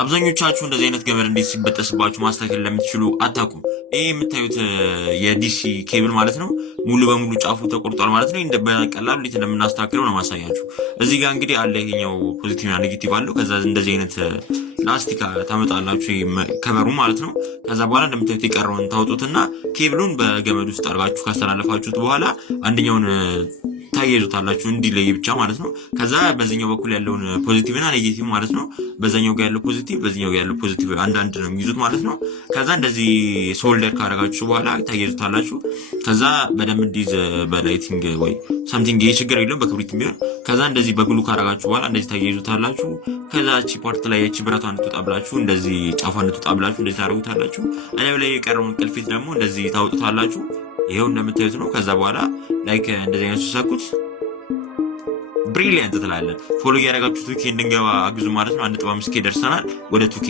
አብዛኞቻችሁ እንደዚህ አይነት ገመድ እንዴት ሲበጠስባችሁ ማስተካከል ለምትችሉ አታውቁም። ይሄ የምታዩት የዲሲ ኬብል ማለት ነው ሙሉ በሙሉ ጫፉ ተቆርጧል ማለት ነው። በቀላሉ እንዴት እንደምናስተካክለው ነው ማሳያችሁ። እዚህ ጋር እንግዲህ አለ ይሄኛው ፖዚቲቭ እና ኔጌቲቭ አለው። ከዛ እንደዚህ አይነት ላስቲክ ታመጣላችሁ ከበሩ ማለት ነው። ከዛ በኋላ እንደምታዩት የቀረውን ታውጡትና ኬብሉን በገመድ ውስጥ አድርጋችሁ ካስተላለፋችሁት በኋላ አንደኛውን ታያይዙታላችሁ እንዲለይ ብቻ ማለት ነው። ከዛ በዚህኛው በኩል ያለውን ፖዚቲቭ እና ኔጌቲቭ ማለት ነው በዛኛው ጋር ያለው ፖዚቲቭ በዚህኛው ጋር ያለው ፖዚቲቭ አንድ ነው የሚይዙት ማለት ነው። ከዛ እንደዚህ ሶልደር ካደረጋችሁ በኋላ ታያይዙታላችሁ። ከዛ በደንብ እንዲይዝ በላይቲንግ ወይ ሳምቲንግ ይሄ ችግር የለውም በክብሪት ቢሆን። ከዛ እንደዚህ በግሉ ካደረጋችሁ በኋላ እንደዚህ ታያይዙታላችሁ። ከዛ እቺ ፓርት ላይ እቺ ብረቷን እንድትወጣብላችሁ እንደዚህ ጫፏን እንድትወጣብላችሁ እንደዚህ ታደርጉታላችሁ። እላዩ ላይ የቀረውን ቅልፊት ደግሞ እንደዚህ ታውጡታላችሁ። ይሄው እንደምታዩት ነው። ከዛ በኋላ ላይክ እንደዚህ አይነት ሰኩት ብሪሊያንት ትላለን። ፎሎ እያደረጋችሁ ቱኬ እንድንገባ አግዙ ማለት ነው። 1.5K ደርሰናል። ወደ ቱኬ